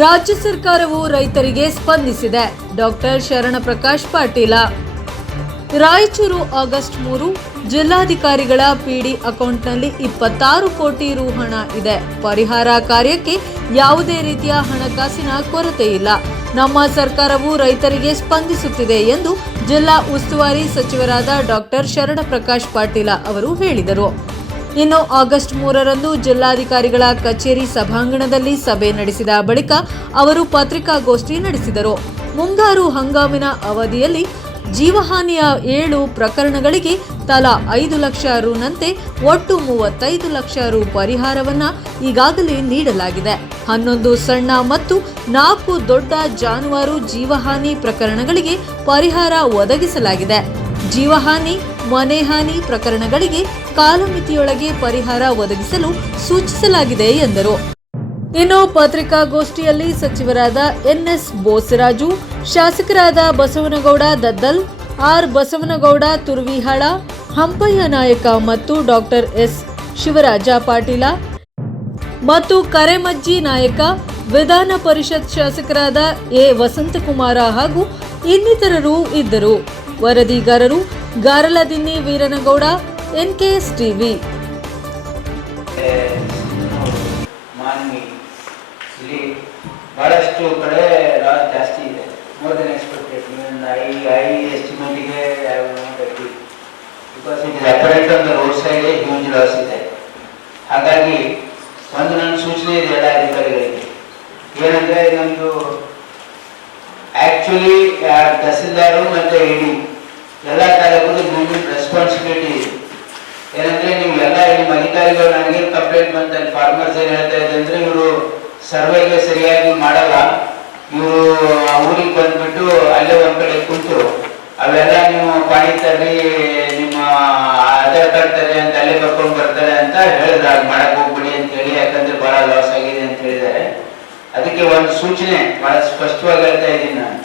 ರಾಜ್ಯ ಸರ್ಕಾರವು ರೈತರಿಗೆ ಸ್ಪಂದಿಸಿದೆ. ಡಾಕ್ಟರ್ ಶರಣ ಪ್ರಕಾಶ್ ಪಾಟೀಲ. ರಾಯಚೂರು ಆಗಸ್ಟ್ ಮೂರು, ಜಿಲ್ಲಾಧಿಕಾರಿಗಳ ಪಿಡಿ ಅಕೌಂಟ್ನಲ್ಲಿ ಇಪ್ಪತ್ತಾರು ಕೋಟಿ ರು ಹಣ ಇದೆ. ಪರಿಹಾರ ಕಾರ್ಯಕ್ಕೆ ಯಾವುದೇ ರೀತಿಯ ಹಣಕಾಸಿನ ಕೊರತೆ ಇಲ್ಲ ನಮ್ಮ ಸರ್ಕಾರವು ರೈತರಿಗೆ ಸ್ಪಂದಿಸುತ್ತಿದೆ ಎಂದು ಜಿಲ್ಲಾ ಉಸ್ತುವಾರಿ ಸಚಿವರಾದ ಡಾಕ್ಟರ್ ಶರಣ ಪ್ರಕಾಶ್ ಪಾಟೀಲ ಅವರು ಹೇಳಿದರು. ಇನ್ನು ಆಗಸ್ಟ್ ಮೂರರಂದು ಜಿಲ್ಲಾಧಿಕಾರಿಗಳ ಕಚೇರಿ ಸಭಾಂಗಣದಲ್ಲಿ ಸಭೆ ನಡೆಸಿದ ಬಳಿಕ ಅವರು ಪತ್ರಿಕಾಗೋಷ್ಠಿ ನಡೆಸಿದರು. ಮುಂಗಾರು ಹಂಗಾಮಿನ ಅವಧಿಯಲ್ಲಿ ಜೀವಹಾನಿಯ ಏಳು ಪ್ರಕರಣಗಳಿಗೆ ತಲಾ ಐದು ಲಕ್ಷ ರುನಂತೆ ಒಟ್ಟು ಮೂವತ್ತೈದು ಲಕ್ಷ ರು ಪರಿಹಾರವನ್ನ ಈಗಾಗಲೇ ನೀಡಲಾಗಿದೆ. ಹನ್ನೊಂದು ಸಣ್ಣ ಮತ್ತು ನಾಲ್ಕು ದೊಡ್ಡ ಜಾನುವಾರು ಜೀವಹಾನಿ ಪ್ರಕರಣಗಳಿಗೆ ಪರಿಹಾರ ಒದಗಿಸಲಾಗಿದೆ. ಜೀವಹಾನಿ, ಮನೆಹಾನಿ ಪ್ರಕರಣಗಳಿಗೆ ಕಾಲಮಿತಿಯೊಳಗೆ ಪರಿಹಾರ ಒದಗಿಸಲು ಸೂಚಿಸಲಾಗಿದೆ ಎಂದರು. ಇನ್ನು ಪತ್ರಿಕಾಗೋಷ್ಠಿಯಲ್ಲಿ ಸಚಿವರಾದ ಎನ್ಎಸ್ ಬೋಸರಾಜು, ಶಾಸಕರಾದ ಬಸವನಗೌಡ ದದ್ದಲ್, ಆರ್ ಬಸವನಗೌಡ ತುರ್ವಿಹಾಳ, ಹಂಪಯ್ಯ ನಾಯಕ ಮತ್ತು ಡಾಕ್ಟರ್ ಎಸ್ ಶಿವರಾಜ ಪಾಟೀಲ ಮತ್ತು ಕರೆಮಜ್ಜಿ ನಾಯಕ, ವಿಧಾನ ಪರಿಷತ್ ಶಾಸಕರಾದ ಎ ವಸಂತಕುಮಾರ ಹಾಗೂ ಇನ್ನಿತರರು ಇದ್ದರು. ವರದಿಗಾರರು ಗಾರಲದಿನ್ನಿ ವೀರನಗೌಡ, ಎನ್ಕೆಎಸ್ ಟಿವಿ. ಬಹಳಷ್ಟು ಕಡೆ ಲಾಸ್ ಜಾಸ್ತಿ ಇದೆ. More than expectation I I ಎಸ್ಟಿಮೇಟಿಗೆ because it operate on the road side huge loss ಇದೆ. ಹಾಗಾಗಿ ಒಂದು ನನ್ನ ಸೂಚನೆ ಇದೆ ಎಲ್ಲ ಅಧಿಕಾರಿಗಳಿಗೆ. ಏನಂದ್ರೆ ನಮ್ಮದು ಆಕ್ಚುಲಿ ತಹಸೀಲ್ದಾರು ಮತ್ತು ಇಡಿ ಎಲ್ಲ ತಾಲೂಕು ನಿಮ್ಗೆ ರೆಸ್ಪಾನ್ಸಿಬಿಲಿಟಿ ಏನಂದ್ರೆ ನೀವು ಎಲ್ಲ ನಿಮ್ಮ ಅಧಿಕಾರಿಗಳು ನನಗೆ ಕಂಪ್ಲೇಂಟ್ ಬಂತ ಫಾರ್ಮರ್ಸ್ ಏನ್ ಹೇಳ್ತಾ ಇದೆ ಅಂದ್ರೆ ಇವರು ಸರ್ವೆಗೆ ಸರಿಯಾಗಿ ಮಾಡಲ್ಲ. ಇವರು ಊರಿಗೆ ಬಂದ್ಬಿಟ್ಟು ಅಲ್ಲೇ ಒಂದ್ ಕಡೆ ಕುಂತು ಅವೆಲ್ಲ ನೀವು ಪಾಣಿ ತರ್ರಿ, ನಿಮ್ಮ ಆಧಾರ್ ಕಾರ್ಡ್ ತರ್ರಿ ಅಂತ ಅಲ್ಲೇ ಕರ್ಕೊಂಡು ಬರ್ತಾರೆ ಅಂತ ಹೇಳಿದ್ರು. ಹಾಗೆ ಮಾಡಕ್ ಹೋಗ್ಬಿಡಿ ಅಂತ ಹೇಳಿ, ಯಾಕಂದ್ರೆ ಬಹಳ ಲಾಸ್ ಆಗಿದೆ ಅಂತ ಹೇಳಿದ್ದಾರೆ. ಅದಕ್ಕೆ ಒಂದು ಸೂಚನೆ ಬಹಳ ಸ್ಪಷ್ಟವಾಗಿ ಹೇಳ್ತಾ ಇದ್ದೀನಿ ನಾನು.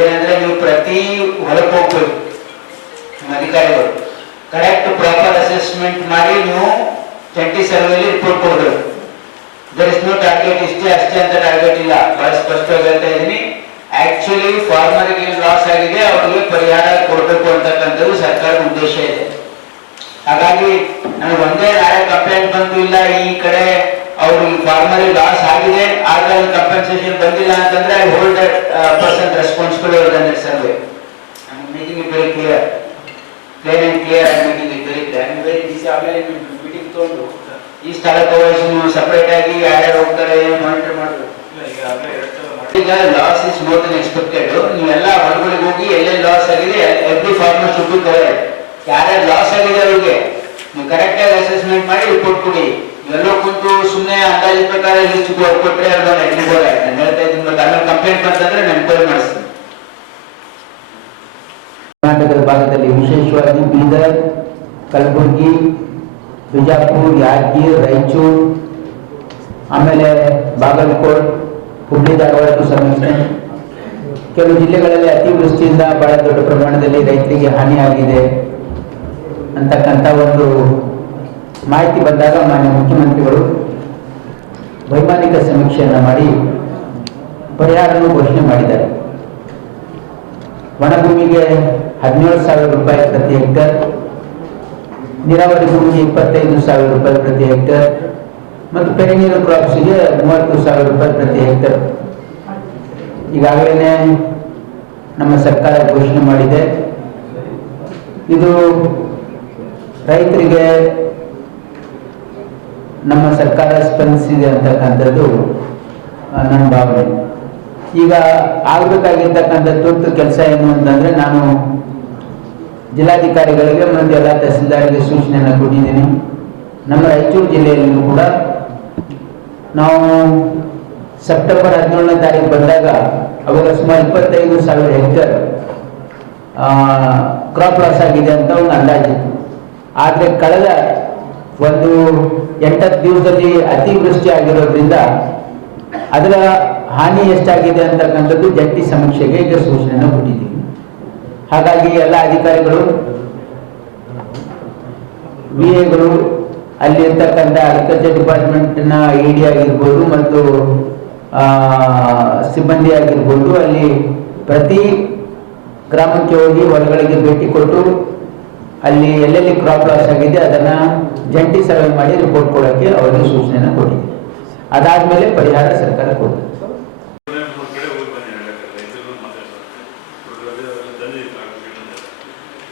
ಏನಂದ್ರೆ ನೀವು ಪ್ರತಿ ಹೊಲಕ್ಕೆ ಹೋಗ್ಬೇಕು. ಅಧಿಕಾರಿಗಳು ಕರೆಕ್ಟ್ ಪ್ರಾಪರ್ ಅಸೆಸ್ಮೆಂಟ್ ಮಾಡಿ ನೀವು ಜಂಟಿ ಸರ್ವೆಯಲ್ಲಿ ರಿಪೋರ್ಟ್ ಕೊಡಬೇಕು. ದರ್ ಇಸ್ ನೋ ಟಾರ್ಗೆಟ್ ಇಷ್ಟೇ ಅಷ್ಟೇ ಅಂತ ಟಾರ್ಗೆಟ್ ಇಲ್ಲ. ಬಹಳ ಸ್ಪಷ್ಟವಾಗಿ ಹೇಳ್ತಾ ಇದ್ದೀನಿ. ಆಕ್ಚುಲಿ ಫಾರ್ಮರ್ಗೆ ಲಾಸ್ ಆಗಿದೆ, ಅವ್ರಿಗೆ ಪರಿಹಾರ ಕೊಡಬೇಕು ಅಂತಕ್ಕಂಥದ್ದು ಸರ್ಕಾರದ ಉದ್ದೇಶ ಇದೆ. ಹಾಗಾಗಿ ನನಗೆ ಒಂದೇ ನಾಳೆ ಕಂಪ್ಲೇಂಟ್ ಬಂದು ಇಲ್ಲ, ಈ ಕಡೆ ಅವರು ಫಾರ್ಮರ್ ಲಾಸ್ ಆಗಿದೆ, ಆದ್ರೆ ಕಂಪನ್ಸೇಷನ್ ಬಂದಿಲ್ಲ ಅಂತಂದ್ರೆ hold that person responsible survey making very clear plain and clear ಆಗಿ ಮೇಕಿಂಗ್ ಇಟ್ ಅಂದರೆ ಕ್ಲಿಯರ್ ಬಿಸಿ ಆಮೇಲೆ ಮೀಟಿಂಗ್ ತಗೊಂಡು ಈ ಸ್ಥಳಕ್ಕೆ ವಹಿಸಿ ನೀವು ಸಪ್ರೇಟ್ ಆಗಿ ಯಾರ್ಯಾರು ಹೋಗ್ತಾರೆ ಮಾನಿಟರ್ ಮಾಡಬೇಕು ಈಗ loss is more than expected ನೀವೆಲ್ಲ ಹೊರಗಳಿಗೆ ಹೋಗಿ ಎಲ್ಲೆಲ್ಲಿ ಲಾಸ್ ಆಗಿದೆ every farmer should be covered ಯಾರ್ಯಾರು ಲಾಸ್ ಆಗಿದೆ ಅವ್ರಿಗೆ ನೀವು ಕರೆಕ್ಟ್ ಆಗಿ ಅಸೆಸ್ಮೆಂಟ್ ಮಾಡಿ ರಿಪೋರ್ಟ್ ಕೊಡಿ. ಎಲ್ಲೋ ಕುಂತು ಸುಮ್ಮನೆ ಅಂದಾಜಿನ ಪ್ರಕಾರ ಲಿಸ್ಟ್ ಕೊಟ್ಟರೆ ಅದು ನೆಗ್ಲಿಬೋಲ್ ಆಯ್ತು ನಾನು ಹೇಳ್ತಾ ಇದ್ದೀನಿ ಮತ್ತೆ ಆಮೇಲೆ ಕಂಪ್ಲೇಂಟ್ ಬಂತಂದ್ರೆ ನಾನು ಎನ್ಕ್ವೈರಿ ಮಾಡಿಸ್ತೀನಿ. ಕರ್ನಾಟಕದ ಭಾಗದಲ್ಲಿ ವಿಶೇಷವಾಗಿ ಬೀದರ್, ಕಲಬುರಗಿ, ಬಿಜಾಪುರ್, ಯಾದಗಿರಿ, ರಾಯಚೂರು, ಆಮೇಲೆ ಬಾಗಲಕೋಟ್, ಹುಬ್ಳಿ ಧಾರವಾಡಕ್ಕೂ ಸಂಬಂಧಿಸಿದೆ ಕೆಲವು ಜಿಲ್ಲೆಗಳಲ್ಲಿ ಅತಿವೃಷ್ಟಿಯಿಂದ ಬಹಳ ದೊಡ್ಡ ಪ್ರಮಾಣದಲ್ಲಿ ರೈತರಿಗೆ ಹಾನಿಯಾಗಿದೆ ಅಂತಕ್ಕಂಥ ಒಂದು ಮಾಹಿತಿ ಬಂದಾಗ ಮಾನ್ಯ ಮುಖ್ಯಮಂತ್ರಿಗಳು ವೈಮಾನಿಕ ಸಮೀಕ್ಷೆಯನ್ನು ಮಾಡಿ ಪರಿಹಾರವನ್ನು ಘೋಷಣೆ ಮಾಡಿದ್ದಾರೆ. ಒಣಭೂಮಿಗೆ ಹದಿನೇಳು ಸಾವಿರ ರೂಪಾಯಿ ಪ್ರತಿ ಹೆಕ್ಟರ್. ನೀರಾವರಿ ಭೂಮಿಗೆ ಇಪ್ಪತ್ತೈದು ಸಾವಿರ ರೂಪಾಯಿ ಪ್ರತಿ ಹೆಕ್ಟರ್. ಮತ್ತು ಪೆರಿನೀರು ಕ್ರಾಪ್ಸ್ಗೆ ಮೂವತ್ತು ಸಾವಿರ ರೂಪಾಯಿ ಪ್ರತಿ ಹೆಕ್ಟರ್. ಈಗಾಗಲೇ ನಮ್ಮ ಸರ್ಕಾರ ಘೋಷಣೆ ಮಾಡಿದೆ. ಇದು ರೈತರಿಗೆ ನಮ್ಮ ಸರ್ಕಾರ ಸ್ಪಂದಿಸಿದೆ ಅಂತಕ್ಕಂಥದ್ದು ನನ್ನ ಭಾವನೆ. ಈಗ ಆಗಬೇಕಾಗಿರ್ತಕ್ಕಂಥ ತುರ್ತು ಕೆಲಸ ಏನು ಅಂತಂದ್ರೆ ನಾನು ಜಿಲ್ಲಾಧಿಕಾರಿಗಳಿಗೆ ಮತ್ತು ಎಲ್ಲ ತಹಸೀಲ್ದಾರಿಗೆ ಸೂಚನೆಯನ್ನು ಕೊಟ್ಟಿದ್ದೀನಿ. ನಮ್ಮ ರಾಯಚೂರು ಜಿಲ್ಲೆಯಲ್ಲೂ ಕೂಡ ನಾವು ಸೆಪ್ಟೆಂಬರ್ ಹದಿನೇಳನೇ ತಾರೀಕು ಬಂದಾಗ, ಅವಾಗ ಸುಮಾರು ಇಪ್ಪತ್ತೈದು ಸಾವಿರ ಹೆಕ್ಟರ್ ಕ್ರಾಪ್ ಲಾಸ್ ಆಗಿದೆ ಅಂತ ಒಂದು ಅಂದಾಜಿತ್ತು ಆದರೆ ಕಳೆದ ಒಂದು ಎಂಟತ್ತು ದಿವಸದಲ್ಲಿ ಅತಿವೃಷ್ಟಿ ಆಗಿರೋದ್ರಿಂದ ಅದರ ಹಾನಿ ಎಷ್ಟಾಗಿದೆ ಅಂತಕ್ಕಂಥದ್ದು ಜಂಟಿ ಸಮೀಕ್ಷೆಗೆ ಈಗ ಸೂಚನೆಯನ್ನು ಕೊಟ್ಟಿದ್ದೀವಿ. ಹಾಗಾಗಿ ಎಲ್ಲ ಅಧಿಕಾರಿಗಳು ವಿ ಎಗಳು ಅಲ್ಲಿ ಇರ್ತಕ್ಕಂಥ ಅಗ್ರಿಕಲ್ಚರ್ ಡಿಪಾರ್ಟ್ಮೆಂಟ್ನ ಇ ಡಿ ಆಗಿರ್ಬೋದು ಮತ್ತು ಸಿಬ್ಬಂದಿ ಆಗಿರ್ಬೋದು, ಅಲ್ಲಿ ಪ್ರತಿ ಗ್ರಾಮಕ್ಕೆ ಹೋಗಿ ಹೊಲಗಳಿಗೆ ಭೇಟಿ ಕೊಟ್ಟು, ಅಲ್ಲಿ ಎಲ್ಲೆಲ್ಲಿ ಕ್ರಾಪ್ ಲಾಸ್ ಆಗಿದೆ ಅದನ್ನು ಜಂಟಿ ಸರ್ವೆ ಮಾಡಿ ರಿಪೋರ್ಟ್ ಕೊಡೋಕ್ಕೆ ಅವರಿಗೆ ಸೂಚನೆಯನ್ನು ಕೊಟ್ಟಿದೆ ಅದಾದಮೇಲೆ ಪರಿಹಾರ ಸರ್ಕಾರ ಕೊಡುತ್ತೆ ಮೂರು ಕಡೆ ಹೋಗಿ ಬಂದಿದ್ದಾರೆ ರೈತರು ಮಾತಾಡ್ತಾರೆ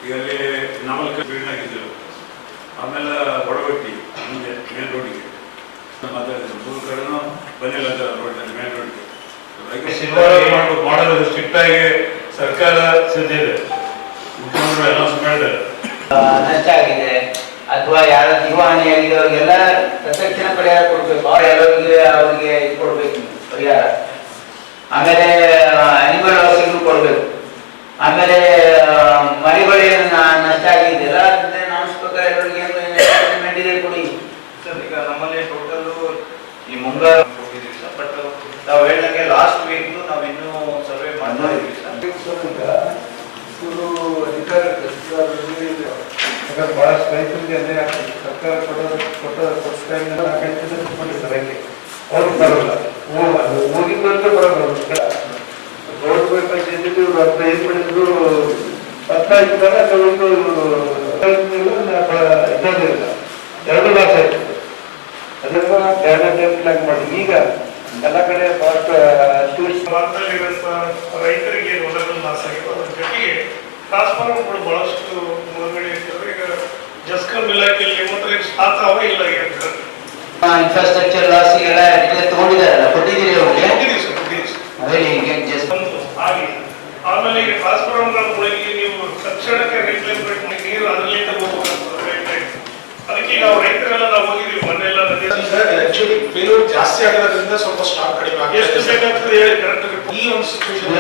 ಈಗ ಅಲ್ಲಿ ನಾಲ್ಕು ಬೀಡಾಗಿದ್ದೆವು ಆಮೇಲೆ ಒಡಗಟ್ಟಿ ಮುಂದೆ ಮೇನ್ ರೋಡಿಗೆ ಮಾತಾಡ್ತಾರೆ ಮೂರು ಕಡೆನೂ ಬಂದಿಲ್ಲ ಅಂತ ರೋಡ್ ಮೇನ್ ರೋಡ್ಗೆ ಮಾಡಲ್ ಸ್ಟ್ರಿಕ್ಟ್ ಆಗಿ ಸರ್ಕಾರ ಸಿದ್ಧ ಇದೆ. ಮುಖ್ಯಮಂತ್ರಿ ಅನೌನ್ಸ್ ಮಾಡಿದ್ದಾರೆ. ನಷ್ಟ ಆಗಿದೆ. ಅಥವಾ ಯಾರ ಅವ್ರಿಗೆಲ್ಲ ತಕ್ಷಣ ಪರಿಹಾರ ಕೊಡ್ಬೇಕು. ಅವ್ರ ಎಲ್ಲರಿಗೆ ಅವ್ರಿಗೆ ಇದು ಕೊಡ್ಬೇಕು ಪರಿಹಾರ. ಆಮೇಲೆ ಅನಿಮಲ್ ಹೌಸಿಂಗ್ ಕೊಡ್ಬೇಕು. ಆಮೇಲೆ ಆ, ಮರಿಗಳು ಏನು ನ- ನಷ್ಟ ಆಗಿದೆಯಲ್ಲ ಅದನ್ನ ನಮಸ್ಕಾರ ಎಲ್ಲರಿಗೆ ಏನು ಇದೆ ಕೊಡಿ ಸರ್ ಈಗ ನಮ್ಮಲ್ಲಿ ಟೋಟಲ್ ಈ ಮುಂಗಾರು ಹೋಗಿದ್ದೀವಿ ಸರ್. ಬಟ್ ನಾವು ಹೇಳ್ದಂಗೆ ಲಾಸ್ಟ್ ವೀಕ್ ನಾವು ಇನ್ನೂ ಸರ್ವೆ ಮಾಡ್ತಾ ಇದ್ದೀವಿ ಸರ್. ಬಹಳಷ್ಟು ರೈತರಿಗೆ ಅನ್ಯಾಯ ಆಗ್ತದೆ. ಸರ್ಕಾರ ಕೊಡೋ ಕೊಟ್ಟ ಕೊಟ್ಟ ಟೈಮ್ನಲ್ಲಿ ನಾಲ್ಕೈದು ಜನ ಕೊಟ್ಟಿರ್ತಾರೆ ಹಂಗೆ ಅವ್ರು ಬರೋಲ್ಲ. ಇವ್ರು ಹತ್ತು ಏನು ಮಾಡಿದ್ರು ಹದಿನೈದು ಜನ ತಗೊಂಡು ಇದ್ದೋದಿಲ್ಲ ಎರಡು ಲಾಸ್ ಆಯ್ತು ಅದನ್ನ ಎರಡು ಟೈಮ್ ಮಾಡಿ ಈಗ ಎಲ್ಲ ಕಡೆ ಬಹಳಷ್ಟು ಟೂರಿಸ್ಟ್ ಭಾರತದಲ್ಲಿರುವಂತ ರೈತರಿಗೆ ಹೊಲಗಳು ನಾಶ ಆಗಿವೆ ಅದ್ರ ಜೊತೆಗೆ ಟ್ರಾನ್ಸ್ಫಾರ್ಮರ್ಗಳು ಬಹಳಷ್ಟು ಮುಳುಗಡೆ ಇರ್ತವೆ. ಈಗ ಜಸ್ಕಮ್ ಇಲಾಖೆಯಲ್ಲಿ ಮಾತ್ರ ಸಾತಾವ ಇಲ್ಲ ಈಗ. ಇನ್ಫ್ರಾಸ್ಟ್ರಕ್ಚರ್ ಲಾಸಿಗೆಲ್ಲ ತಗೊಂಡಿದ್ದಾರಲ್ಲ ಕೊಟ್ಟಿದ್ದೀರಿ ಅವ್ರಿಗೆ. ಅದೇ ಈಗ ಜಸ್ಟ್ ಆಮೇಲೆ ಈಗ ಟ್ರಾನ್ಸ್ಫಾರ್ಮರ್ ನೀವು ತಕ್ಷಣಕ್ಕೆ ರಿಪ್ಲೇಸ್ಮೆಂಟ್ ಮಾಡಿ ನೀರು ಅದರಲ್ಲಿಂದ ಹೋಗ್ಬೇಕಾಗ್ತದೆ ಅದಕ್ಕೆ ಈಗ ನಾವು ರೈತರೆಲ್ಲ ನಾವು ಹೋಗಿದ್ದೀವಿ ಮೊನ್ನೆಲ್ಲ ನದಿ ಆಕ್ಚುಲಿ ಬಿಲ್ ಜಾಸ್ತಿ ಆಗಿರೋದ್ರಿಂದ ಸ್ವಲ್ಪ ಸ್ಟಾಕ್ ಕಡಿಮೆ ಎಷ್ಟು ಆಗಿದೆ ಬೇಕಾಗ್ತದೆ ಹೇಳಿ ಕರೆಕ್ಟ್ ಈ ಒಂದು ಸಿಚುವೇಶನ್